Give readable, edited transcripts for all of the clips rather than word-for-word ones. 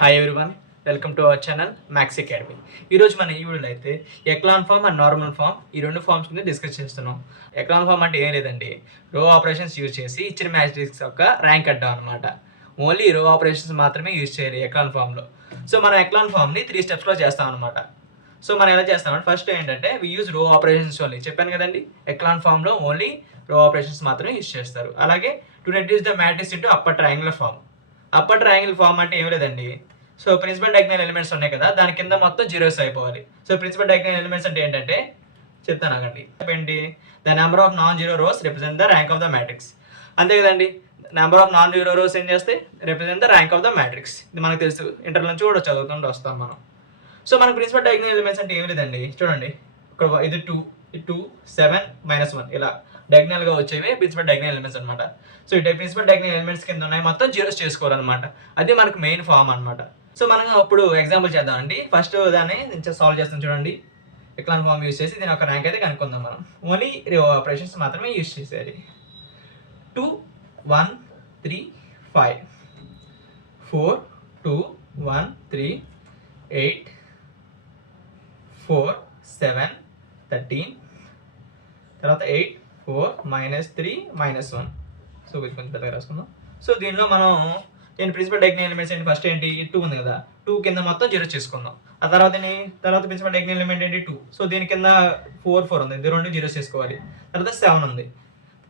Hi everyone, welcome to our channel maths academy. ఈరోజు మన ఈ వీడియోలో అయితే echelon form and normal form ఈ రెండు ఫామ్స్ కింద డిస్కస్ చేస్తున్నాం. ఎక్లాన్ ఫామ్ అంటే ఏం లేదండి, రో ఆపరేషన్స్ యూజ్ చేసి ఇచ్చిన మ్యాట్రిక్స్ యొక్క ర్యాంక్ అడ్డం అనమాట. ఓన్లీ రో ఆపరేషన్స్ మాత్రమే యూజ్ చేయాలి ఎక్లాన్ ఫామ్లో. సో మనం ఎక్లాన్ ఫామ్ని 3 స్టెప్స్లో చేస్తాం అనమాట. సో మనం ఎలా చేస్తామంటే ఫస్ట్ ఏంటంటే we use row operations only. చెప్పాను కదండి, ఎక్లాన్ ఫామ్లో ఓన్లీ రో ఆపరేషన్స్ మాత్రమే యూజ్ చేస్తారు. అలాగే to reduce the matrix into upper triangular form. Upper triangle form అంటే ఏం లేదండి, సో ప్రిన్సిపల్ డయాగ్నల్ ఎలిమెంట్స్ ఉన్నాయి కదా, దాని కింద మొత్తం జీరోస్ అయిపోవాలి. సో ప్రిన్సిపల్ డయాగ్నల్ ఎలిమెంట్స్ అంటే ఏంటంటే చెప్తాను ఆగండి. ఏంటి, the number of non zero rose represent the rank of the matrix. అంతే కదండి, number of non zero rose ఏం చేస్తే represent the rank of the matrix. ఇది మనకు తెలుసు, ఇంటర్ నుంచి కూడా చదువుతుంటూ వస్తాం మనం. సో మనకు ప్రిన్సిపల్ డయాగ్నల్ ఎలిమెంట్స్ అంటే ఏం లేదండి, చూడండి ఇక్కడ ఇది 2 7 -1 ఇలా డయాగ్నల్గా వచ్చేవి ప్రిన్సిపల్ డయాగ్నల్ ఎలిమెంట్స్ అనమాట. సో ఈ ప్రిన్సిపల్ డయాగ్నల్ ఎలిమెంట్స్ కింద ఉన్నాయి మొత్తం జీరోస్ చేసుకోవాలన్నమాట. అది మనకు మెయిన్ ఫామ్ అనమాట. సో మనం అప్పుడు ఎగ్జాంపుల్ చేద్దామండి. ఫస్ట్ దాన్ని నేను సాల్వ్ చేస్తాను చూడండి. ఎక్లాన్ ఫామ్ యూజ్ చేసి దీని ఒక ర్యాంక్ అయితే కనుక్కుందాం. మనం ఓన్లీ ఆపరేషన్స్ మాత్రమే యూజ్ చేసేది. 2 1 3 5 4 2 1 3 8 4 7 13 తర్వాత 8 4 -3 -1. సో ఇది కొంచెం పెద్దగా రాసుకుందాం. సో దీనిలో మనం ప్రిన్సిపల్ డయాగ్నల్ ఎలిమెంట్స్ ఏంటి, ఫస్ట్ ఏంటి 2 ఉంది కదా, 2 కింద మొత్తం జీరో చేసుకుందాం. ఆ తర్వాత ప్రిన్సిపల్ డయాగ్నల్ ఎలిమెంట్ ఏంటి 2. సో దీని కింద 4 ఉంది, ఇది 2 జీరో చేసుకోవాలి. తర్వాత 7 ఉంది,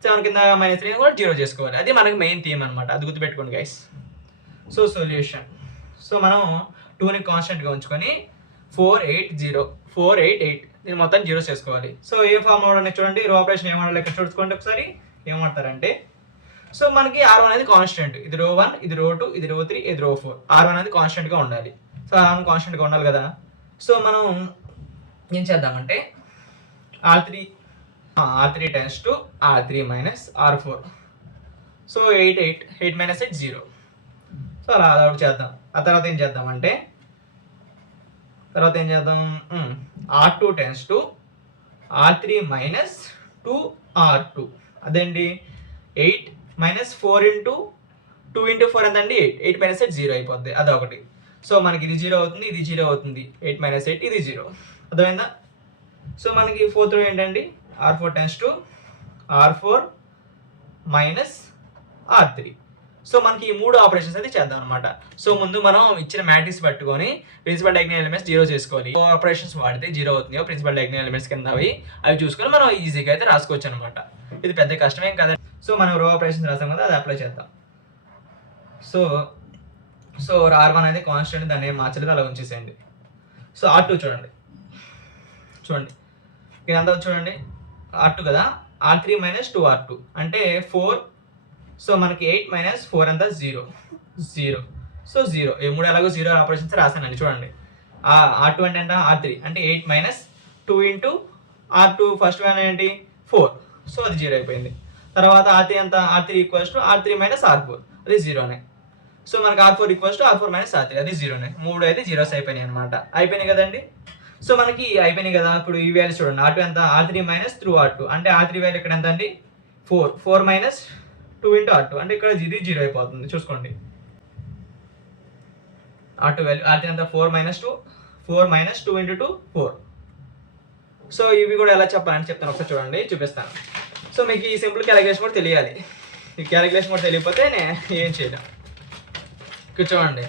7 కింద -3 కూడా జీరో చేసుకోవాలి. అది మనకి మెయిన్ థీమ్ అనమాట, అది గుర్తుపెట్టుకోండి గైస్. సో సొల్యూషన్, సో మనం 2ని కాన్స్టెంట్గా ఉంచుకొని 488 దీన్ని మొత్తం జీరో చేసుకోవాలి. సో ఏ ఫామ్ అవడానికి చూడండి, రో ఆపరేషన్ ఏమన్నా ఇక్కడ చూసుకోండి ఒకసారి. ఏమంటారంటే, సో మనకి R1 అనేది కాన్స్టెంట్, ఇది రో 1 ఇది రో 2 ఇది రో 3 ఇది రో 4. R1 అనేది కాన్స్టెంట్గా ఉండాలి. సో R1 కాన్స్టెంట్గా ఉండాలి కదా. సో మనం ఏం చేద్దామంటే R3 tends to R3 - R4. So 8 -8 0. So అలా అదొకటి చేద్దాం. ఆ తర్వాత ఏం చేద్దాం R2 tends to R3 - 2R2. అదేంటి 8 -4 ఇంటూ 2 ఇంటూ 4 ఎంతండి 8 -8 0 అయిపోద్ది, అదొకటి. సో మనకి ఇది 0 అవుతుంది, ఇది 0 అవుతుంది, 8 -8 ఇది 0. అర్థమైందా? సో మనకి ఫోర్త్ రో ఏంటండి, R4 tends to R4 - R3. So మనకి ఈ 3 ఆపరేషన్స్ అయితే చేద్దాం అనమాట. సో ముందు మనం ఇచ్చిన మ్యాట్రిక్స్ పట్టుకొని ప్రిన్సిపల్ డయాగ్నల్ ఎలిమెంట్స్ జీరో చేసుకోవాలి. ఆపరేషన్స్ వాడితే జీరో అవుతుందో ప్రిన్సిపల్ డయాగ్నల్ ఎలిమెంట్స్ కింద అవి చూసుకొని మనం ఈజీగా అయితే రాసుకోవచ్చు అనమాట. ఇది పెద్ద కష్టమేం కదా. సో మనం రో ఆపరేషన్స్ రాసాం కదా, అది అప్లై చేద్దాం. సో R1 అనేది కాన్స్టెంట్, దాన్ని ఏం మార్చలేదు, అలా ఉంచేసేయండి. సో R2 చూడండి ఇదంతా చూడండి, R2 కదా, R3 - 2R2 అంటే 4. సో మనకి 8 - 4 అంతా 0. సో 0 ఈ 3 ఎలాగో 0 ఆపరేషన్స్ రాసానండి. చూడండి R2 అంటే R3 అంటే 8 - 2 ఇంటూ R2 ఫస్ట్ వన్ ఏంటి 4. సో అది 0 అయిపోయింది. తర్వాత R3 = R3 - R4, అది 0నే. సో మనకి R4 = R4 - R3, అది 0నే. 3 అయితే జీరోస్ అయిపోయినాయి అనమాట. అయిపోయినాయి కదండి. సో మనకి అయిపోయినాయి కదా. ఇప్పుడు ఈ వాల్యూ చూడండి, R2 ఎంత R3 - 2R2 అంటే R3 వాల్యూ ఇక్కడ ఎంత అండి 4 - 2 ఇంటూ R2 అంటే ఇక్కడ ఇది 0 అయిపోతుంది. చూసుకోండి R2 వాల్యూ R3 ఎంత 4 - 2 ఇంటూ 2 4. సో ఇవి కూడా ఎలా చెప్పాలని చెప్తాను, ఒకసారి చూడండి, చూపిస్తాను. సో మీకు ఈ సింపుల్ క్యాలిక్యులేషన్ కూడా తెలియాలి. ఈ క్యాలిక్యులేషన్ కూడా తెలియకపోతే నేను ఏం చేయలేం. ఇక్కడ చూడండి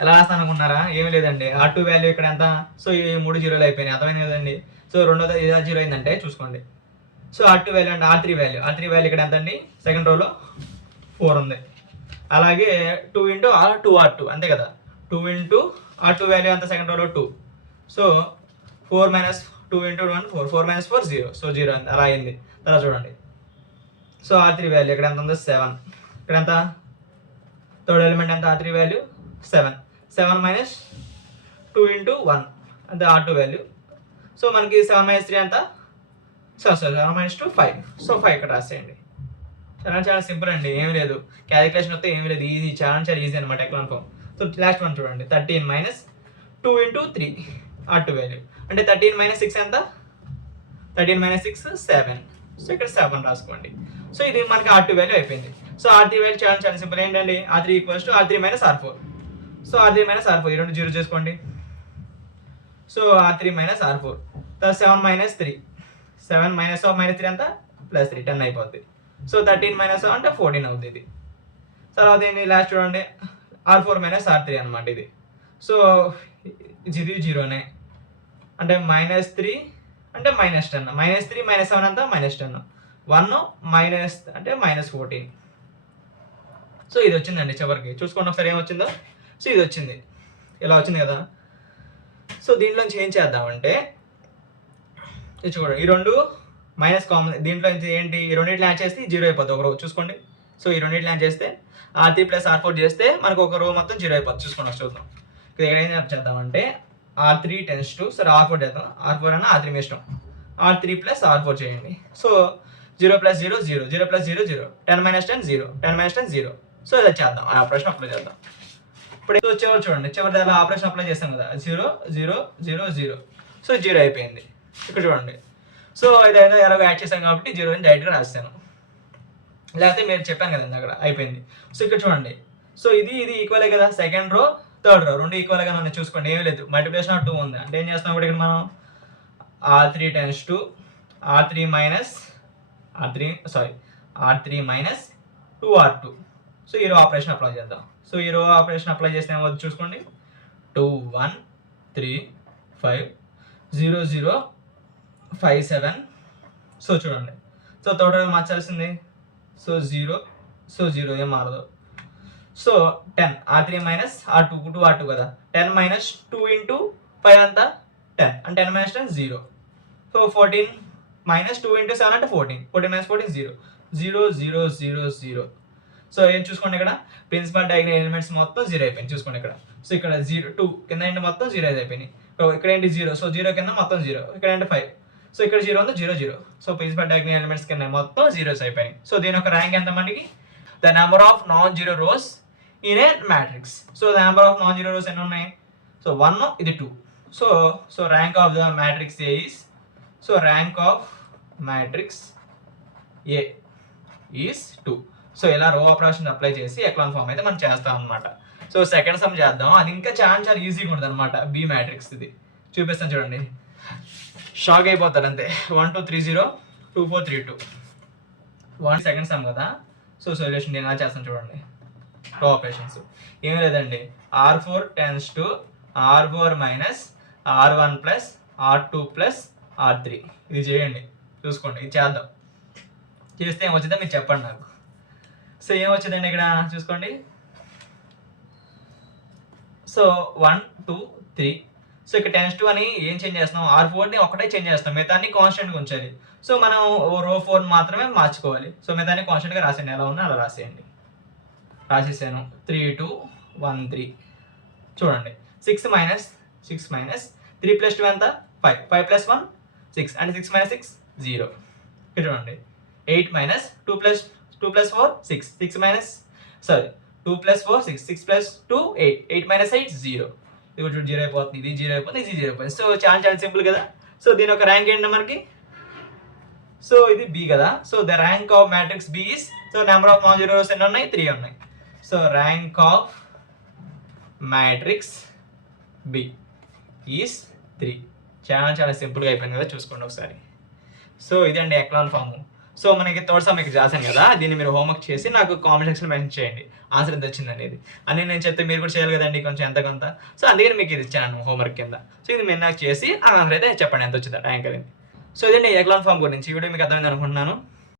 ఎలా రాస్తాను అనుకున్నారా, ఏమి లేదండి. R2 వాల్యూ ఇక్కడ ఎంత, సో ఈ 3 జీరోలు అయిపోయినాయి, అర్థమైంది కదండి. సో రెండోది ఇది 0 అయిందంటే చూసుకోండి. సో R2 వాల్యూ అంటే R3 వాల్యూ ఇక్కడ ఎంత అండి, సెకండ్ రోలో 4 ఉంది. అలాగే 2 ఇంటూ 2R2 అంతే కదా, 2 ఇంటూ R2 వాల్యూ అంత సెకండ్ రోలో 2. So 4 - 2 into 1 4 - 4 0. సో 0 అలా అయింది. తర్వాత చూడండి, సో R3 వాల్యూ ఇక్కడ ఎంత ఉందో 7. ఇక్కడ ఎంత థర్డ్ ఎలిమెంట్ ఎంత R3 వాల్యూ 7 -2 ఇంటూ 1 అంటే R2 వాల్యూ. సో మనకి 7 - 3 ఎంత 7 -2 5. సో 5 ఇక్కడ రాసేయండి. చాలా సింపుల్ అండి, ఏమి లేదు. క్యాలిక్యులేషన్ వస్తే ఏమి లేదు, ఈజీ, చాలా ఈజీ అనమాట echelon form. So last one చూడండి, 13 - 2 ఇంటూ 3 R2 వాల్యూ అంటే 13 - 6 ఎంత 13 - 6 7. సో ఇక్కడ 7 రాసుకోండి. సో ఇది మనకి R2 వాల్యూ అయిపోయింది. సో R3 వాల్యూ చాలా సింపుల్ ఏంటండి, R3 = R3 - R4. So R3 minus R4 ఈ రెండు 0 చేసుకోండి. సో R3 మైనస్ R4 తర్వాత 7 మైనస్ 3 7 మైనస్ ఆఫ్ మైనస్ 3 అంతా ప్లస్ 3 10 అయిపోద్ది. సో 13 మైనస్ అంటే 14 అవుతుంది ఇది. తర్వాత ఏంటి లాస్ట్ చూడండి R4 మైనస్ R3 అనమాట ఇది. సో ఇది 0నే అంటే -3 అంటే -10 -3 -7 అంతా -10 1 మైనస్ అంటే -14. సో ఇది వచ్చిందండి చివరికి చూసుకోండి ఒకసారి ఏమొచ్చిందో. సో ఇది వచ్చింది ఇలా వచ్చింది కదా. సో దీంట్లోంచి ఏం చేద్దామంటే ఇది చూడండి ఈ రెండు మైనస్ కామన్ దీంట్లో ఏంటి ఈ రెండింటిని యాడ్ చేస్తే 0 అయిపోతుంది ఒక రో చూసుకోండి. సో ఈ రెండింటిని యాడ్ చేస్తే R3 ప్లస్ R4 చేస్తే మనకు ఒక రో మొత్తం 0 అయిపోతుంది చూసుకోండి ఒకసారి చూద్దాం. ఇక్కడ ఏం చేద్దామంటే R3 టెన్స్ టు సరే R4 చేద్దాం. R4 అన్న R3 ఇష్టం. R3 ప్లస్ R4 చేయండి. So 0 plus 0 0 0 plus 0 0 10 minus 10 0 10 minus 10 0. So ఇలా చేద్దాం ఆ ఆపరేషన్ అప్లై చేద్దాం. ఇప్పుడు చివరి చూడండి చివరి అలా ఆపరేషన్ అప్లై చేస్తాం కదా 0 0 0 0. సో 0 అయిపోయింది ఇక్కడ చూడండి. సో ఇదైనా ఎలాగో యాడ్ చేశాను కాబట్టి 0 డైరెక్ట్గా రాస్తాను. లేకపోతే మీరు చెప్పాను కదండి అక్కడ అయిపోయింది. సో ఇక్కడ చూడండి సో ఇది ఈక్వలే కదా సెకండ్ రో థర్డ్ రో రెండు ఈక్వల్గా ఉన్నాయి చూసుకోండి ఏమీ లేదు మల్టిప్లికేషన్ ఆఫ్ 2 ఉంది అంటే ఏం చేస్తున్నాం ఇప్పుడు ఇక్కడ మనం R3 tends to R3 minus R3 minus 2R2. So ఈ రో ఆపరేషన్ అప్లై చేద్దాం. సో ఈ రో ఆపరేషన్ అప్లై చేస్తే ఏమో చూసుకోండి 2 1 3 5 0 0 5 7. సో చూడండి సో టోటల్ మార్చాల్సింది సో 0 ఏం మారదు. So 10 R3 minus R2 2R2 కదా 10 మైనస్ 2 ఇంటూ 5 అంతా 10 అంటే 10 మైనస్ 10 0. సో 14 మైనస్ 2 ఇంటూ 7 అంటే 14 మైనస్ 14 0 0 0 0 0. సో ఏం చూసుకోండి ఇక్కడ ప్రిన్సిపల్ డయాగ్నల్ ఎలిమెంట్స్ మొత్తం 0 అయిపోయింది చూసుకోండి ఇక్కడ. సో ఇక్కడ 0 2 కింద ఏంటి మొత్తం 0 అయిపోయినాయి. ఇక్కడ ఏంటి 0 సో 0 కింద మొత్తం 0 ఇక్కడ ఏంటి 5. సో ఇక్కడ 0 ఉంది 0 0. సో ప్రిన్సిపల్ డయాగ్నల్ ఎలిమెంట్స్ కింద మొత్తం 0s అయిపోయినాయి. సో దీని యొక్క ర్యాంక్ ఎంత మనకి the number of non zero rows in a matrix. So the number of non zero rows ఎన్ని ఉన్నాయి సో 1 ఇది 2. So rank of the matrix A is so rank of matrix A is 2. So ఇలా రో operation apply చేసి echelon form అయితే మనం చేస్తాం అనమాట. సో సెకండ్ సమ్ చేద్దాం అది ఇంకా చాలా ఈజీగా ఉంటుంది అనమాట. బి మ్యాట్రిక్స్ ఇది చూపిస్తాను చూడండి షాక్ అయిపోతారు అంతే 1 2 3 0 2 4 3 2 1 సెకండ్ సమ్ కదా. సో సొల్యూషన్ నేను ఎలా చేస్తాను చూడండి రో ఆపరేషన్స్ ఏం లేదండి R4 tends to R4 minus R1 plus R2 plus R3 ఇది చేయండి చూసుకోండి ఇది చేద్దాం. చేస్తే ఏమొచ్చిందో మీరు చెప్పండి నాకు. సో ఏమొచ్చిందండి ఇక్కడ చూసుకోండి సో 1 2 3. సో ఇక్కడ టెన్స్ టు అని ఏం చేంజ్ చేస్తున్నాం R4ని ఒకటే చేంజ్ చేస్తాం మిగతాన్ని కాన్స్టెంట్గా ఉంచాలి. సో మనం రో 4 మాత్రమే మార్చుకోవాలి. సో మిగతాన్ని కాన్స్టెంట్గా రాసేయండి ఎలా ఉన్నా అలా రాసేయండి. రాసేసాను 3 2 1 3. చూడండి 6 మైనస్ 3 ప్లస్ 2 ఎంత 5 5 ప్లస్ 1 6 అంటే 6 మైనస్ 6 0. ఇక్కడ చూడండి 8 minus 2 plus 4 6 minus 2 plus 4 6 plus 2 8 minus 8 0. ఇది 0 అయిపోతుంది ఇది 0 అయిపోతుంది ఇది 0 అయిపోతుంది. సో చాలా సింపుల్ కదా. సో దీని యొక్క ర్యాంక్ ఏంటి మనకి సో ఇది బి కదా. So the rank of matrix B is so number of non zero rows ఎన్ని ఉన్నాయి 3 ఉన్నాయి. So rank of matrix B is 3. చాలా సింపుల్గా అయిపోయింది కదా చూసుకోండి ఒకసారి. సో ఇదండి ఎక్లాన్ ఫామ్. సో మనకి థర్డ్ సమ్ మీకు చేశాను కదా దీన్ని మీరు హోంవర్క్ చేసి నాకు కామెంట్ సెక్షన్ మెన్షన్ చేయండి ఆన్సర్ ఎంత వచ్చిందండి. ఇది అని నేను చెప్తే మీరు కూడా చేయాలి కదండి కొంచెం ఎంత కొంత. సో అందుకని మీకు ఇది ఇచ్చాను హోంవర్క్ కింద. సో ఇది మీరు నాకు చేసి ఆ ఆన్సర్ అయితే చెప్పండి ఎంత వచ్చిందా ర్యాంక్ అనేది. సో ఇదండి ఎక్లాన్ ఫామ్ గురించి ఈ వీడియో మీకు అర్థమైంది అనుకుంటున్నాను.